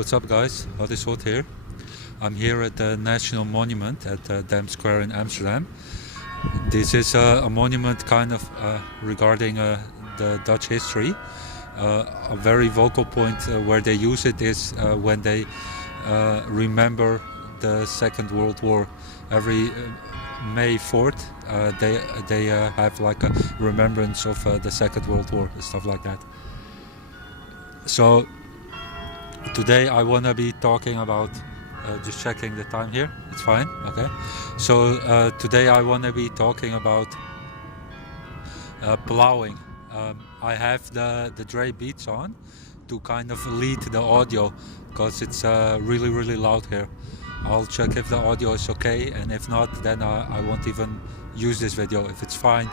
what's up guys? Hot here. I'm here at the National Monument at Dam Square in Amsterdam. This is a monument kind of regarding the Dutch history. A very vocal point where they use it is when they remember the Second World War. Every May 4th they have like a remembrance of the Second World War and stuff like that. So today I want to be talking about just checking the time here, it's fine, okay. So today I want to be talking about plowing. I have the Dre beats on to kind of lead the audio because it's really loud here. I'll check if the audio is okay, and if not, then I won't even use this video. If it's fine,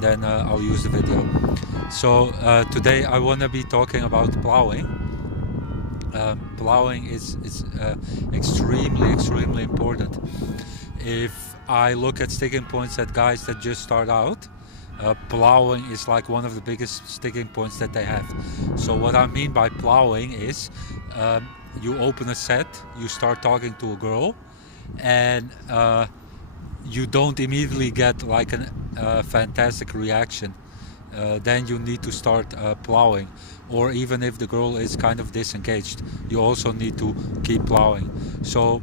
then I'll use the video. So today I want to be talking about plowing. Plowing is extremely important. If I look at sticking points at guys that just start out, plowing is like one of the biggest sticking points that they have. So what I mean by plowing is you open a set, you start talking to a girl, and you don't immediately get like a fantastic reaction. Then you need to start plowing. Or even if the girl is kind of disengaged, you also need to keep plowing. So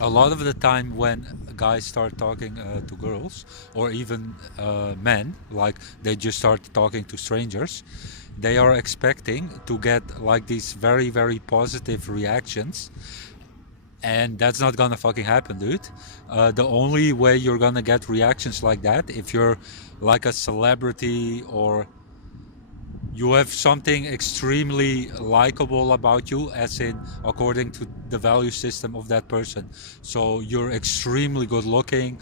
a lot of the time when guys start talking to girls, or even men, like they just start talking to strangers, they are expecting to get like these very positive reactions, and that's not gonna fucking happen, dude. The only way you're gonna get reactions like that if you're like a celebrity, or you have something extremely likable about you, as in according to the value system of that person. So you're extremely good looking,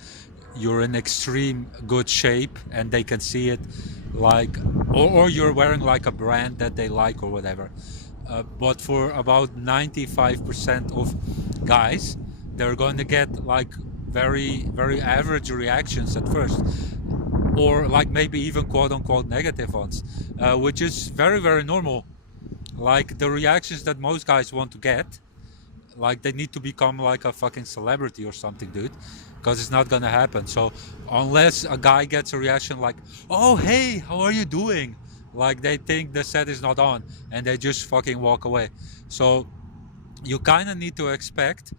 you're in extreme good shape, and they can see it, like, or you're wearing like a brand that they like or whatever. But for about 95% of guys, they're going to get like very average reactions at first, or like maybe even quote-unquote negative ones, which is very normal. Like the reactions that most guys want to get, like they need to become like a fucking celebrity or something, dude, because it's not gonna happen. So unless a guy gets a reaction like, oh hey, how are you doing, like they think the set is not on and they just fucking walk away. So you kind of need to expect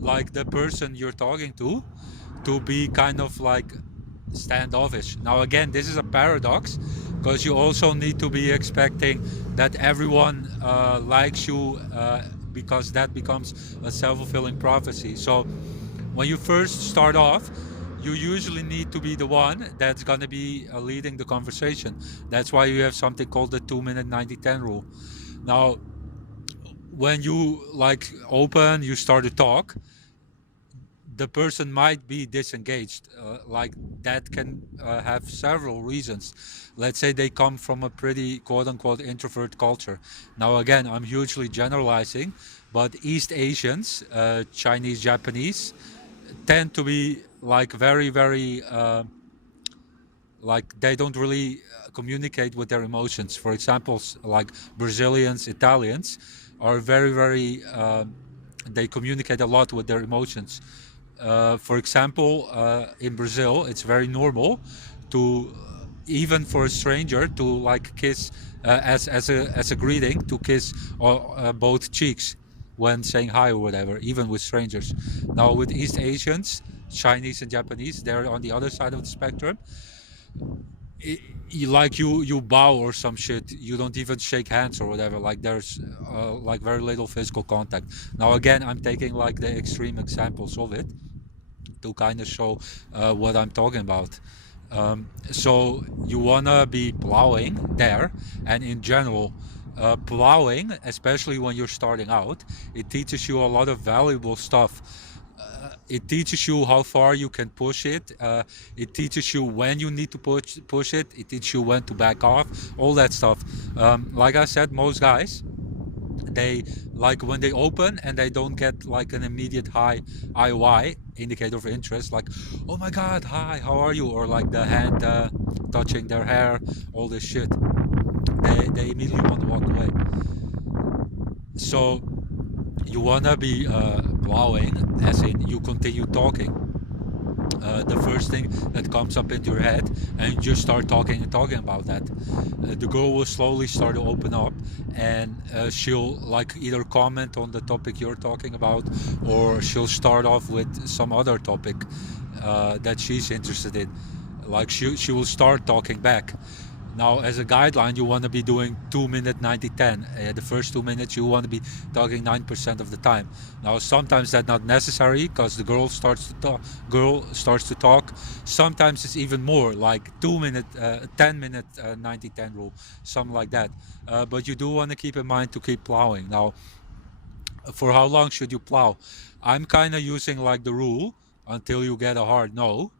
like the person you're talking to be kind of like standoffish. Now again, this is a paradox, because you also need to be expecting that everyone likes you, because that becomes a self-fulfilling prophecy. So when you first start off, you usually need to be the one that's going to be leading the conversation. That's why you have something called the 2-minute 90-10 rule. Now when you like open, you start to talk, the person might be disengaged. Like that can have several reasons. Let's say they come from a pretty quote-unquote introvert culture. Now again, I'm hugely generalizing, but East Asians, Chinese, Japanese, tend to be like very like they don't really communicate with their emotions. For example, like Brazilians, Italians are very they communicate a lot with their emotions. For example, in Brazil, it's very normal to, even for a stranger, to like kiss as a greeting, to kiss both cheeks when saying hi or whatever, even with strangers. Now with East Asians, Chinese and Japanese, they're on the other side of the spectrum. You bow or some shit, you don't even shake hands or whatever, like there's like very little physical contact. Now again, I'm taking like the extreme examples of it to kind of show what I'm talking about. So you wanna be plowing there, and in general, plowing, especially when you're starting out, it teaches you a lot of valuable stuff. It teaches you how far you can push it. It teaches you when you need to push it. It teaches you when to back off, all that stuff. Like I said, most guys, they like when they open and they don't get like an immediate high IOI, indicator of interest, like, oh my god, hi, how are you, or like the hand touching their hair, all this shit, they immediately want to walk away. So you wanna be plowing, as in you continue talking. The first thing that comes up into your head, and you just start talking and talking about that. The girl will slowly start to open up, and she'll like either comment on the topic you're talking about, or she'll start off with some other topic that she's interested in. Like she will start talking back. Now, as a guideline, you want to be doing 2-minute 90-10. The first 2 minutes, you want to be talking 9% of the time. Now, sometimes that's not necessary because the girl starts to talk. Sometimes it's even more, like 2-minute, 10-minute 90-10 rule, something like that. But you do want to keep in mind to keep plowing. Now, for how long should you plow? I'm kind of using like the rule until you get a hard no.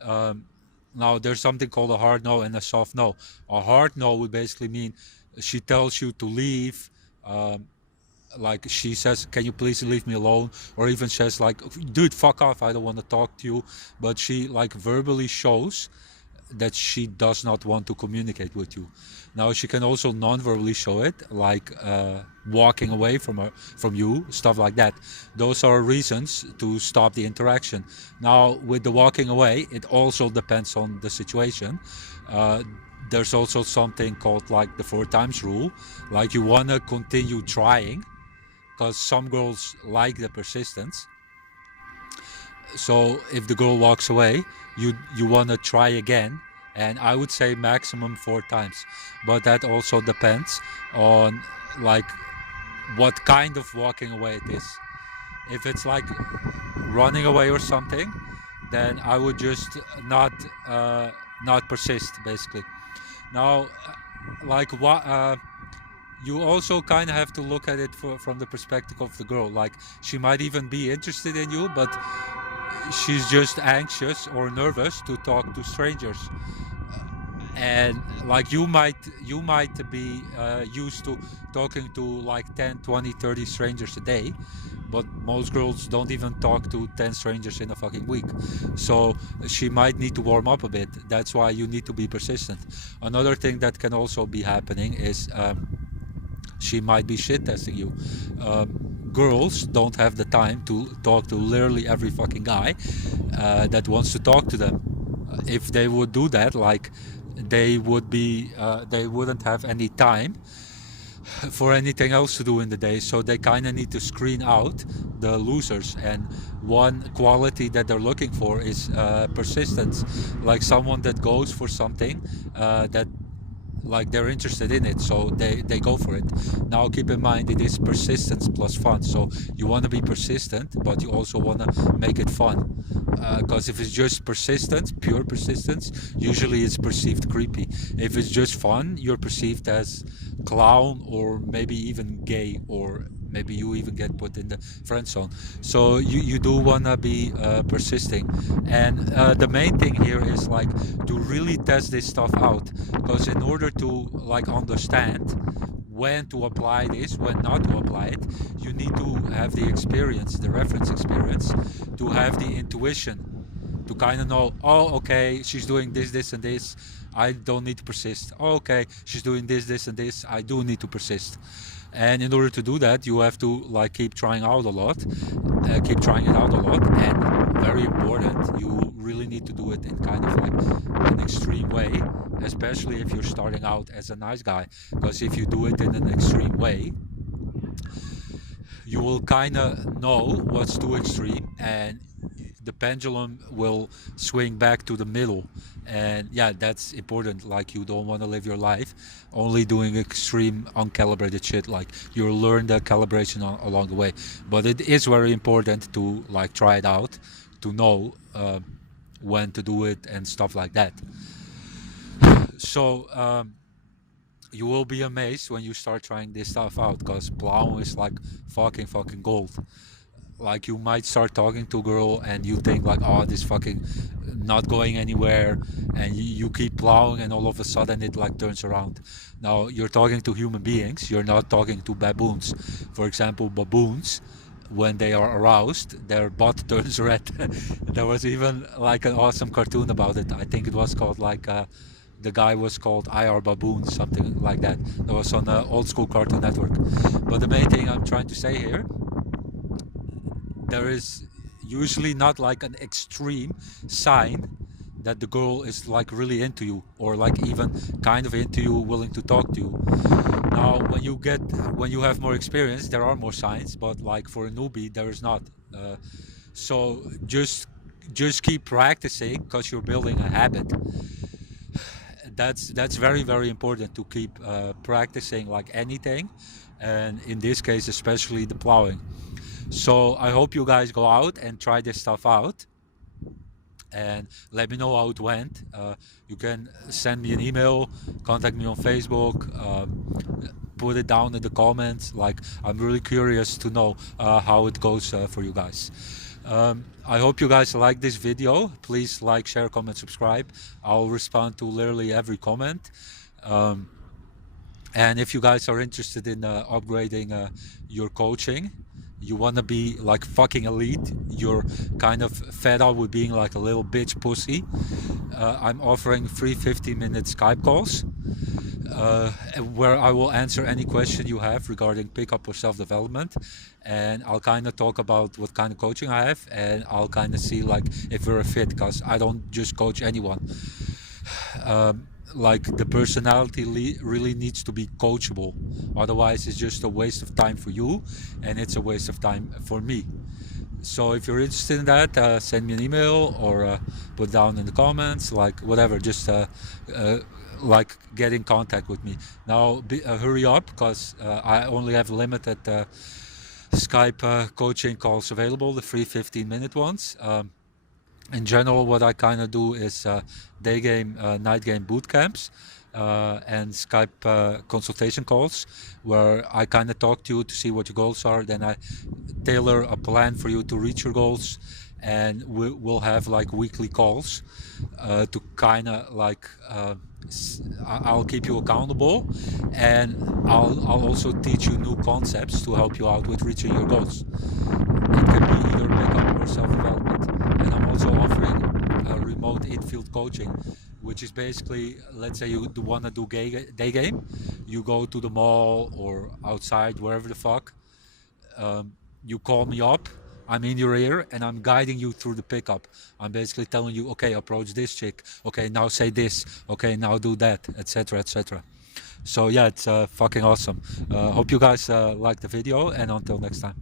Um, Now, there's something called a hard no and a soft no. A hard no would basically mean she tells you to leave. Like she says, can you please leave me alone? Or even says like, dude, fuck off, I don't want to talk to you. But she like verbally shows that she does not want to communicate with you. Now, she can also non-verbally show it, like walking away from you, stuff like that. Those are reasons to stop the interaction. Now, with the walking away, it also depends on the situation. There's also something called like the 4 times rule. Like you want to continue trying, because some girls like the persistence. So if the girl walks away, you want to try again, and I would say maximum 4 times. But that also depends on like what kind of walking away it is. If it's like running away or something, then I would just not persist, basically. Now, like what you also kind of have to look at it from the perspective of the girl. Like she might even be interested in you, but she's just anxious or nervous to talk to strangers. And like you might be used to talking to like 10, 20, 30 strangers a day, but most girls don't even talk to 10 strangers in a fucking week. So she might need to warm up a bit. That's why you need to be persistent. Another thing that can also be happening is she might be shit testing you. Girls don't have the time to talk to literally every fucking guy that wants to talk to them. If they would do that, like they wouldn't have any time for anything else to do in the day. So they kind of need to screen out the losers. And one quality that they're looking for is persistence, like someone that goes for something that like they're interested in it, so they go for it. Now keep in mind, it is persistence plus fun. So you want to be persistent, but you also want to make it fun, because if it's just persistence, pure persistence, usually it's perceived creepy. If it's just fun, you're perceived as clown, or maybe even gay, or maybe you even get put in the friend zone. So you do want to be persisting. And the main thing here is like to really test this stuff out, because in order to like understand when to apply this, when not to apply it, you need to have the experience, the reference experience, to have the intuition, to kind of know, oh, okay, she's doing this, this, and this, I don't need to persist. Oh, okay, she's doing this, this, and this, I do need to persist. And in order to do that, you have to like keep trying out a lot, keep trying it out a lot. And very important, you really need to do it in kind of like an extreme way, especially if you're starting out as a nice guy. Because if you do it in an extreme way, you will kind of know what's too extreme, and the pendulum will swing back to the middle. And yeah, that's important. Like you don't want to live your life only doing extreme uncalibrated shit. Like you'll learn the calibration along the way, but it is very important to like try it out, to know when to do it and stuff like that. So you will be amazed when you start trying this stuff out, because plowing is like fucking gold. Like you might start talking to a girl and you think like, oh, this fucking not going anywhere, and you keep plowing, and all of a sudden it like turns around. Now you're talking to human beings, you're not talking to baboons. For example, baboons, when they are aroused, their butt turns red. There was even like an awesome cartoon about it. I think it was called like The guy was called IR Baboon, something like that. That was on old school Cartoon Network. But the main thing I'm trying to say here, there is usually not like an extreme sign that the girl is like really into you, or like even kind of into you, willing to talk to you. Now when you have more experience, there are more signs, but like for a newbie there is not. So just keep practicing, because you're building a habit. That's very, very important, to keep practicing like anything, and in this case especially the plowing. So I hope you guys go out and try this stuff out and let me know how it went. You can send me an email, contact me on Facebook, put it down in the comments. Like, I'm really curious to know how it goes for you guys. I hope you guys like this video. Please like, share, comment, subscribe. I'll respond to literally every comment. And if you guys are interested in upgrading your coaching, you want to be like fucking elite, you're kind of fed up with being like a little bitch pussy, I'm offering free 15-minute Skype calls where I will answer any question you have regarding pickup or self-development, and I'll kind of talk about what kind of coaching I have, and I'll kind of see like if we're a fit, because I don't just coach anyone. Like, the personality really needs to be coachable, otherwise it's just a waste of time for you and it's a waste of time for me. So if you're interested in that, send me an email or put down in the comments, like whatever, just like get in contact with me. Now hurry up, because I only have limited Skype coaching calls available, the free 15-minute ones. In general, what I kind of do is day game, night game boot camps, and Skype consultation calls, where I kind of talk to you to see what your goals are. Then I tailor a plan for you to reach your goals, and we'll have like weekly calls to kind of like I'll keep you accountable, and I'll also teach you new concepts to help you out with reaching your goals. It can be either pickup or self-development. And I'm also offering remote infield coaching, which is basically, let's say you want to do day game, you go to the mall or outside, wherever the fuck, you call me up, I'm in your ear, and I'm guiding you through the pickup. I'm basically telling you, okay, approach this chick, okay, now say this, okay, now do that, etc., etc. So yeah, it's fucking awesome. Hope you guys like the video, and until next time.